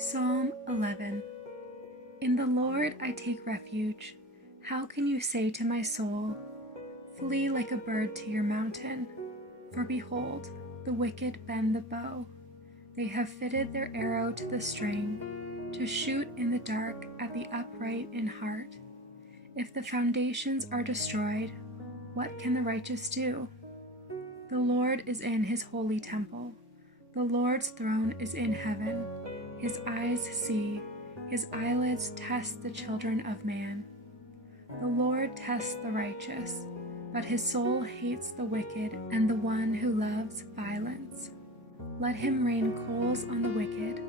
Psalm 11. In the Lord I take refuge. How can you say to my soul, flee like a bird to your mountain? For behold, the wicked bend the bow. They have fitted their arrow to the string, to shoot in the dark at the upright in heart. If the foundations are destroyed, what can the righteous do? The Lord is in his holy temple. The Lord's throne is in heaven. His eyes see, his eyelids test the children of man. The Lord tests the righteous, but his soul hates the wicked and the one who loves violence. Let him rain coals on the wicked.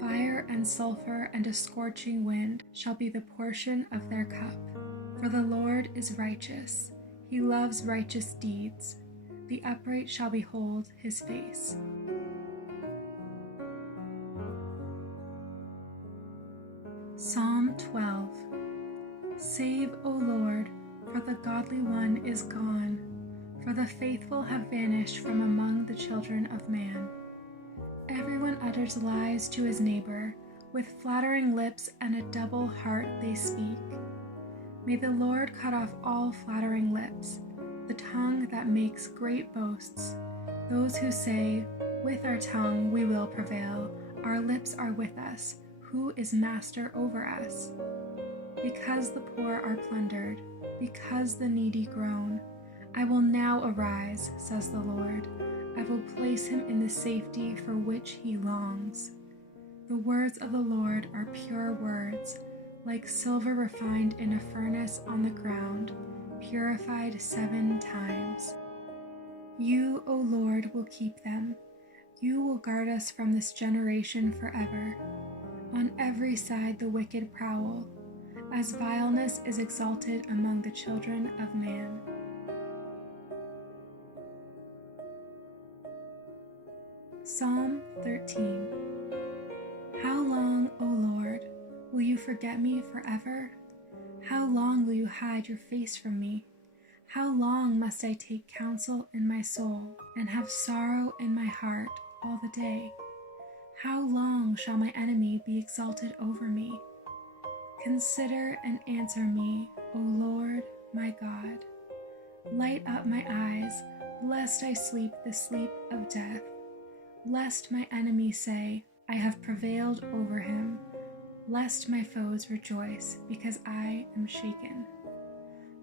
Fire and sulfur and a scorching wind shall be the portion of their cup. For the Lord is righteous. He loves righteous deeds. The upright shall behold his face. Psalm 12. Save, O Lord, for the godly one is gone, for the faithful have vanished from among the children of man. Everyone utters lies to his neighbor, with flattering lips and a double heart they speak. May the Lord cut off all flattering lips, the tongue that makes great boasts. Those who say, with our tongue we will prevail, our lips are with us, who is master over us? Because the poor are plundered, because the needy groan, I will now arise, says the Lord. I will place him in the safety for which he longs. The words of the Lord are pure words, like silver refined in a furnace on the ground, purified 7 times. You, O Lord, will keep them. You will guard us from this generation forever. On every side the wicked prowl, as vileness is exalted among the children of man. Psalm 13. How long, O Lord, will you forget me forever? How long will you hide your face from me? How long must I take counsel in my soul and have sorrow in my heart all the day? How long shall my enemy be exalted over me? Consider and answer me, O Lord, my God. Light up my eyes, lest I sleep the sleep of death, lest my enemy say, I have prevailed over him, lest my foes rejoice because I am shaken.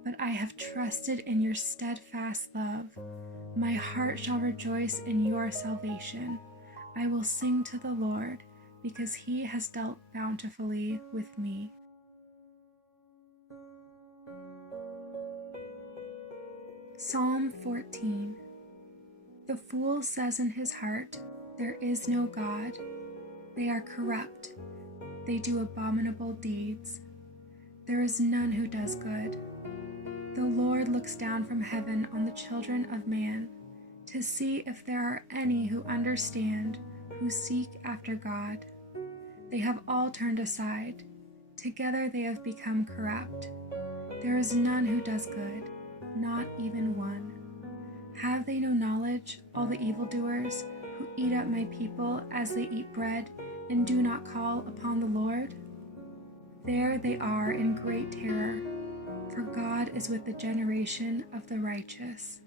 But I have trusted in your steadfast love. My heart shall rejoice in your salvation. I will sing to the Lord, because he has dealt bountifully with me. Psalm 14. The fool says in his heart, there is no God. They are corrupt. They do abominable deeds. There is none who does good. The Lord looks down from heaven on the children of man, to see if there are any who understand, who seek after God. They have all turned aside. Together they have become corrupt. There is none who does good, not even one. Have they no knowledge, all the evildoers, who eat up my people as they eat bread, and do not call upon the Lord? There they are in great terror, for God is with the generation of the righteous.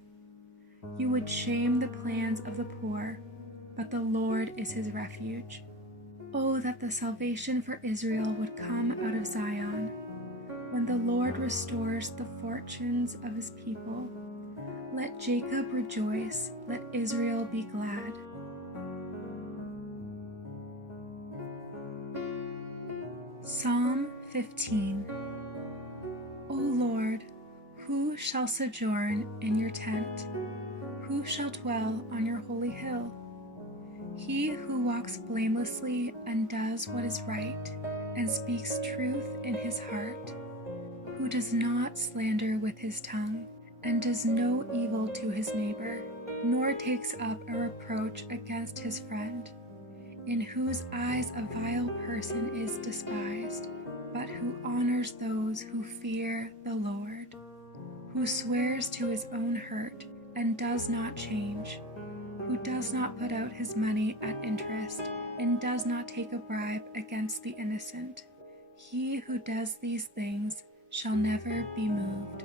You would shame the plans of the poor, but the Lord is his refuge. Oh, that the salvation for Israel would come out of Zion, when the Lord restores the fortunes of his people. Let Jacob rejoice, let Israel be glad. Psalm 15. O Lord, who shall sojourn in your tent? Who shall dwell on your holy hill? He who walks blamelessly and does what is right, and speaks truth in his heart, who does not slander with his tongue, and does no evil to his neighbor, nor takes up a reproach against his friend, in whose eyes a vile person is despised, but who honors those who fear the Lord, who swears to his own hurt and does not change, who does not put out his money at interest, and does not take a bribe against the innocent. He who does these things shall never be moved.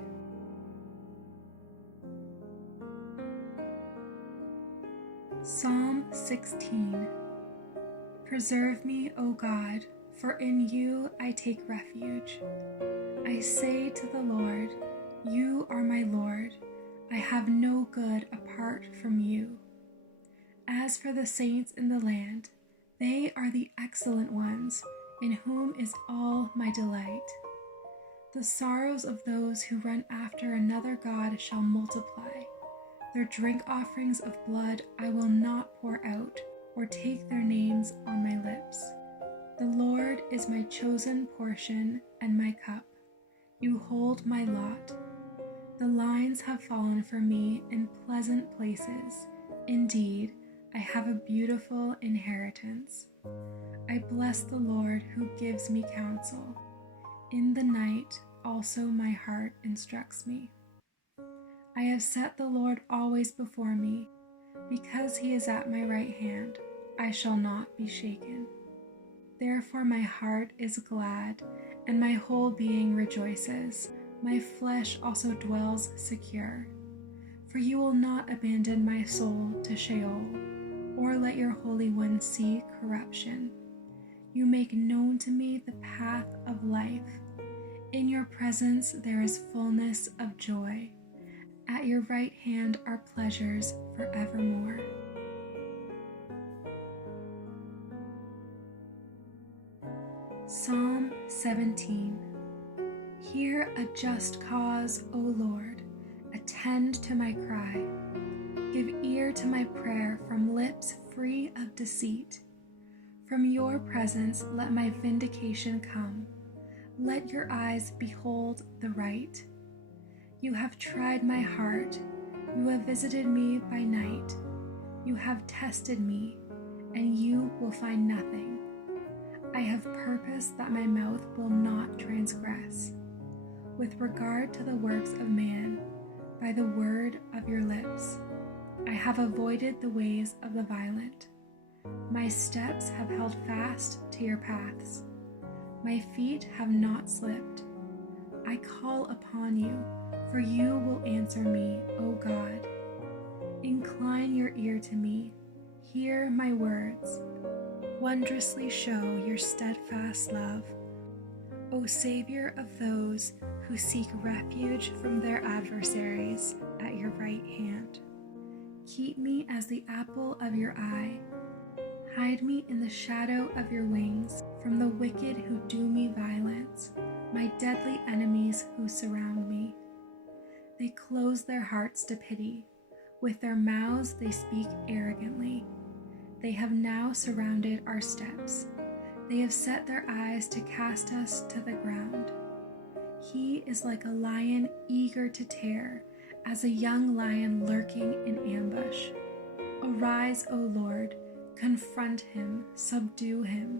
Psalm 16. Preserve me, O God, for in you I take refuge. I say to the Lord, you are my Lord. I have no good apart from you. As for the saints in the land, they are the excellent ones, in whom is all my delight. The sorrows of those who run after another god shall multiply. Their drink offerings of blood I will not pour out, or take their names on my lips. The Lord is my chosen portion and my cup. You hold my lot. The lines have fallen for me in pleasant places. Indeed, I have a beautiful inheritance. I bless the Lord who gives me counsel. In the night also my heart instructs me. I have set the Lord always before me. Because he is at my right hand, I shall not be shaken. Therefore my heart is glad, and my whole being rejoices. My flesh also dwells secure. For you will not abandon my soul to Sheol, or let your Holy One see corruption. You make known to me the path of life. In your presence there is fullness of joy. At your right hand are pleasures forevermore. Psalm 17. Hear a just cause, O Lord. Attend to my cry. Give ear to my prayer from lips free of deceit. From your presence let my vindication come. Let your eyes behold the right. You have tried my heart. You have visited me by night. You have tested me, and you will find nothing. I have purposed that my mouth will not transgress. With regard to the works of man, by the word of your lips, I have avoided the ways of the violent. My steps have held fast to your paths. My feet have not slipped. I call upon you, for you will answer me, O God. Incline your ear to me. Hear my words. Wondrously show your steadfast love, O Savior of those who seek refuge from their adversaries at your right hand. Keep me as the apple of your eye. Hide me in the shadow of your wings from the wicked who do me violence, my deadly enemies who surround me. They close their hearts to pity. With their mouths they speak arrogantly. They have now surrounded our steps. They have set their eyes to cast us to the ground. He is like a lion eager to tear, as a young lion lurking in ambush. Arise, O Lord, confront him, subdue him.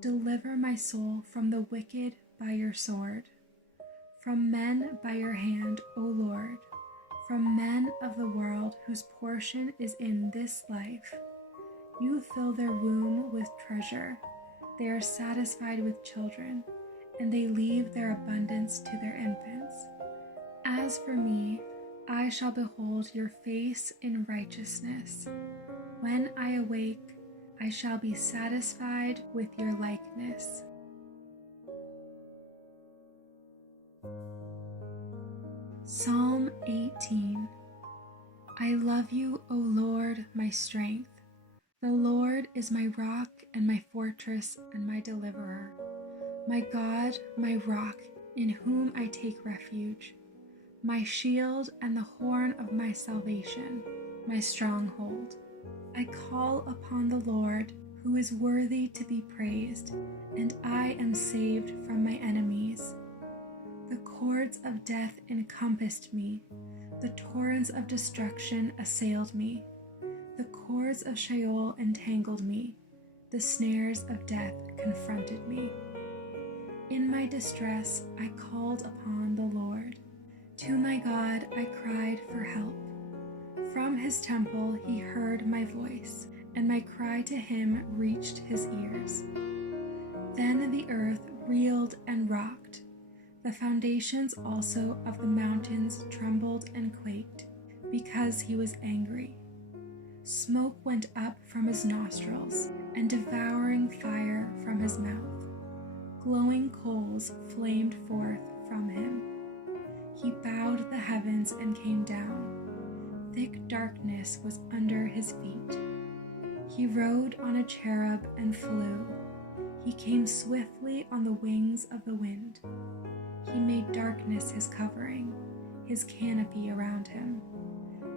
Deliver my soul from the wicked by your sword. From men by your hand, O Lord, from men of the world whose portion is in this life. You fill their womb with treasure. They are satisfied with children, and they leave their abundance to their infants. As for me, I shall behold your face in righteousness. When I awake, I shall be satisfied with your likeness. Psalm 18. I love you, O Lord, my strength. The Lord is my rock and my fortress and my deliverer, my God, my rock, in whom I take refuge, my shield and the horn of my salvation, my stronghold. I call upon the Lord, who is worthy to be praised, and I am saved from my enemies. The cords of death encompassed me, the torrents of destruction assailed me. The cords of Sheol entangled me, the snares of death confronted me. In my distress I called upon the Lord. To my God I cried for help. From his temple he heard my voice, and my cry to him reached his ears. Then the earth reeled and rocked. The foundations also of the mountains trembled and quaked, because he was angry. Smoke went up from his nostrils, and devouring fire from his mouth. Glowing coals flamed forth from him. He bowed the heavens and came down. Thick darkness was under his feet. He rode on a cherub and flew. He came swiftly on the wings of the wind. He made darkness his covering, his canopy around him.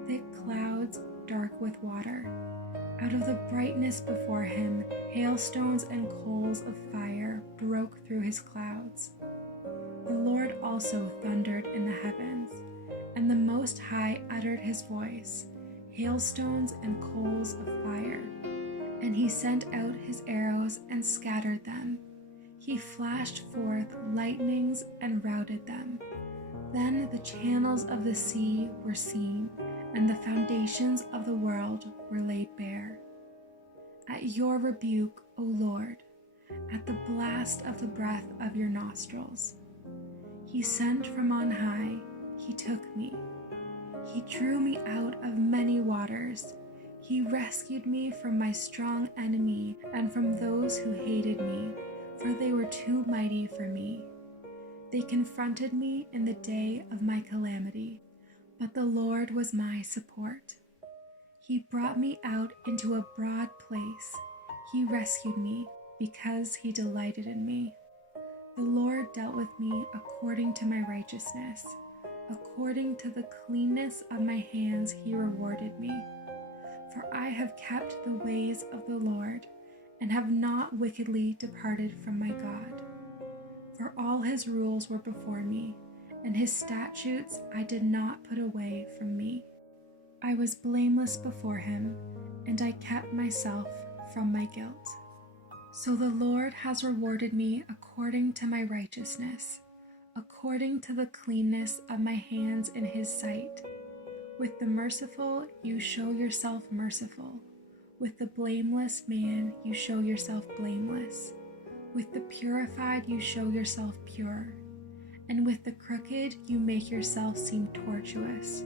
Thick clouds dark with water. Out of the brightness before him, hailstones and coals of fire broke through his clouds. The Lord also thundered in the heavens, and the Most High uttered his voice, hailstones and coals of fire. And he sent out his arrows and scattered them. He flashed forth lightnings and routed them. Then the channels of the sea were seen, and the foundations of the world were laid bare. At your rebuke, O Lord, at the blast of the breath of your nostrils. He sent from on high, he took me. He drew me out of many waters. He rescued me from my strong enemy and from those who hated me, for they were too mighty for me. They confronted me in the day of my calamity, but the Lord was my support. He brought me out into a broad place. He rescued me because he delighted in me. The Lord dealt with me according to my righteousness. According to the cleanness of my hands, he rewarded me. For I have kept the ways of the Lord, and have not wickedly departed from my God. For all his rules were before me, and his statutes I did not put away from me. I was blameless before him, and I kept myself from my guilt. So the Lord has rewarded me according to my righteousness, according to the cleanness of my hands in his sight. With the merciful you show yourself merciful. With the blameless man you show yourself blameless. With the purified you show yourself pure. And with the crooked you make yourself seem tortuous.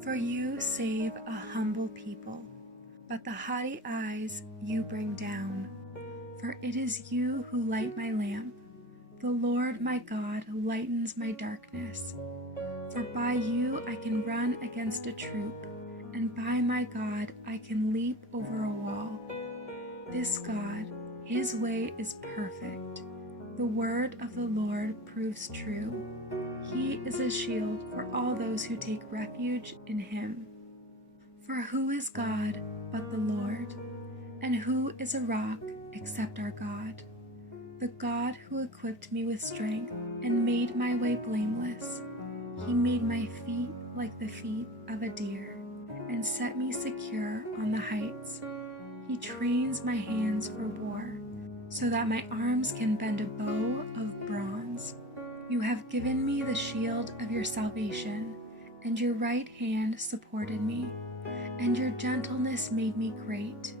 For you save a humble people, but the haughty eyes you bring down. For it is you who light my lamp. The Lord my God lightens my darkness. For by you I can run against a troop, and by my God I can leap over a wall. This God, his way is perfect. The word of the Lord proves true. He is a shield for all those who take refuge in him. For who is God but the Lord? And who is a rock except our God? The God who equipped me with strength and made my way blameless. He made my feet like the feet of a deer and set me secure on the heights. He trains my hands for war so that my arms can bend a bow of bronze. You have given me the shield of your salvation, and your right hand supported me, and your gentleness made me great.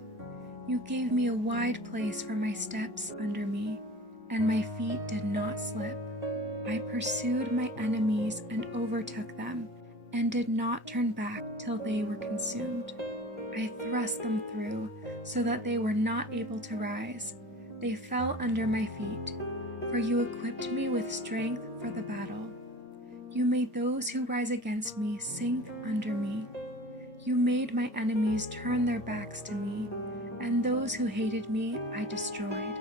You gave me a wide place for my steps under me, and my feet did not slip. I pursued my enemies and overtook them, and did not turn back till they were consumed. I thrust them through, so that they were not able to rise. They fell under my feet, for you equipped me with strength for the battle. You made those who rise against me sink under me. You made my enemies turn their backs to me, and those who hated me I destroyed.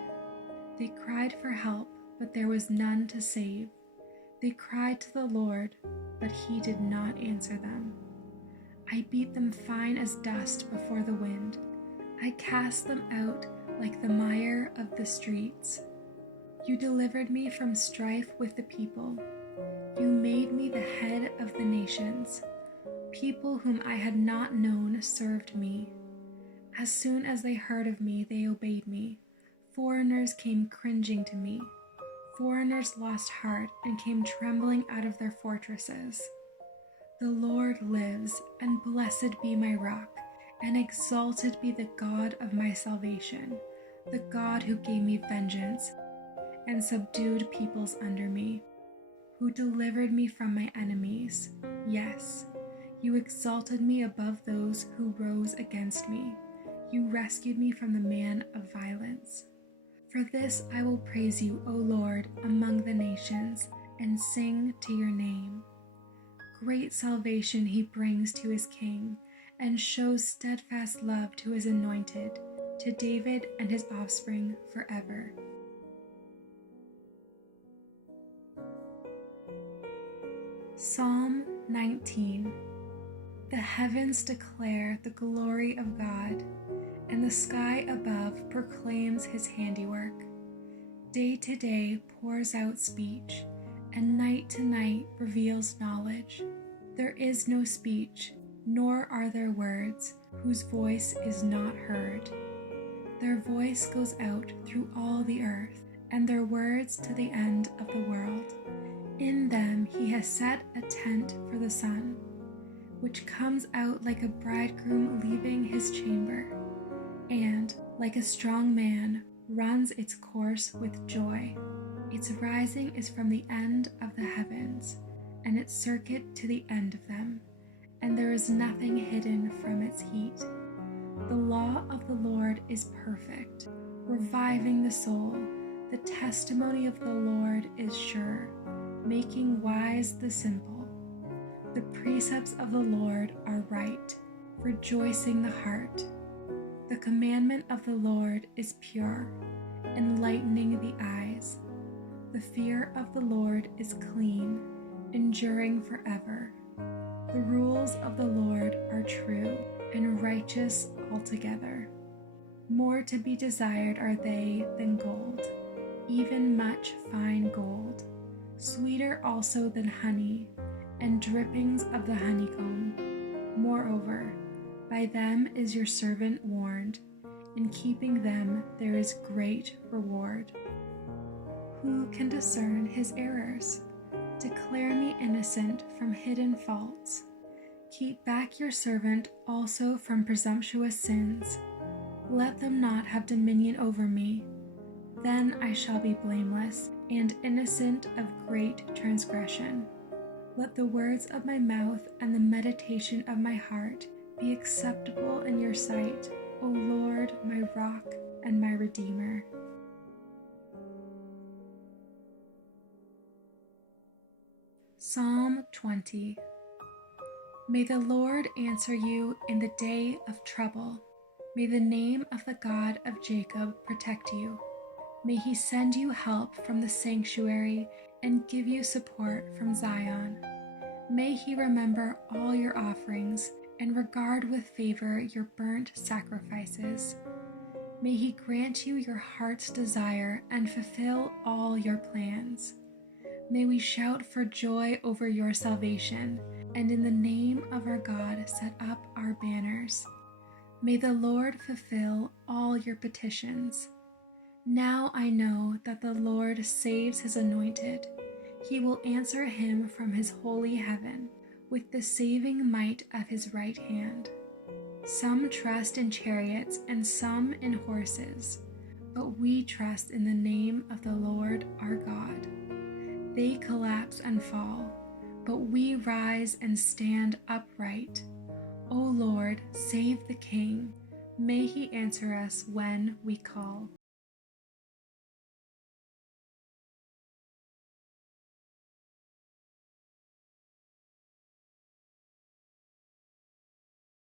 They cried for help, but there was none to save. They cried to the Lord, but he did not answer them. I beat them fine as dust before the wind. I cast them out like the mire of the streets. You delivered me from strife with the people. You made me the head of the nations. People whom I had not known served me. As soon as they heard of me, they obeyed me. Foreigners came cringing to me. Foreigners lost heart and came trembling out of their fortresses. The Lord lives, and blessed be my rock, and exalted be the God of my salvation, the God who gave me vengeance and subdued peoples under me, who delivered me from my enemies. Yes, you exalted me above those who rose against me. You rescued me from the man of violence. For this I will praise you, O Lord, among the nations, and sing to your name. Great salvation he brings to his king, and shows steadfast love to his anointed, to David and his offspring forever. Psalm 19. The heavens declare the glory of God, and the sky above proclaims his handiwork. Day to day pours out speech, and night to night reveals knowledge. There is no speech, nor are there words, whose voice is not heard. Their voice goes out through all the earth, and their words to the end of the world. In them he has set a tent for the sun, which comes out like a bridegroom leaving his chamber, and, like a strong man, runs its course with joy. Its rising is from the end of the heavens, and its circuit to the end of them, and there is nothing hidden from its heat. The law of the Lord is perfect, reviving the soul. The testimony of the Lord is sure, making wise the simple. The precepts of the Lord are right, rejoicing the heart. The commandment of the Lord is pure, enlightening the eyes. The fear of the Lord is clean, enduring forever. The rules of the Lord are true and righteous altogether. More to be desired are they than gold, even much fine gold, sweeter also than honey, and drippings of the honeycomb. Moreover, by them is your servant warned. In keeping them there is great reward. Who can discern his errors? Declare me innocent from hidden faults. Keep back your servant also from presumptuous sins. Let them not have dominion over me. Then I shall be blameless and innocent of great transgression. Let the words of my mouth and the meditation of my heart be acceptable in your sight, O Lord, my rock and my redeemer. Psalm 20. May the Lord answer you in the day of trouble. May the name of the God of Jacob protect you. May he send you help from the sanctuary and give you support from Zion. May he remember all your offerings and regard with favor your burnt sacrifices. May he grant you your heart's desire and fulfill all your plans. May we shout for joy over your salvation, and in the name of our God set up our banners. May the Lord fulfill all your petitions. Now I know that the Lord saves his anointed. He will answer him from his holy heaven with the saving might of his right hand. Some trust in chariots and some in horses, but we trust in the name of the Lord our God. They collapse and fall, but we rise and stand upright. O Lord, save the King. May he answer us when we call.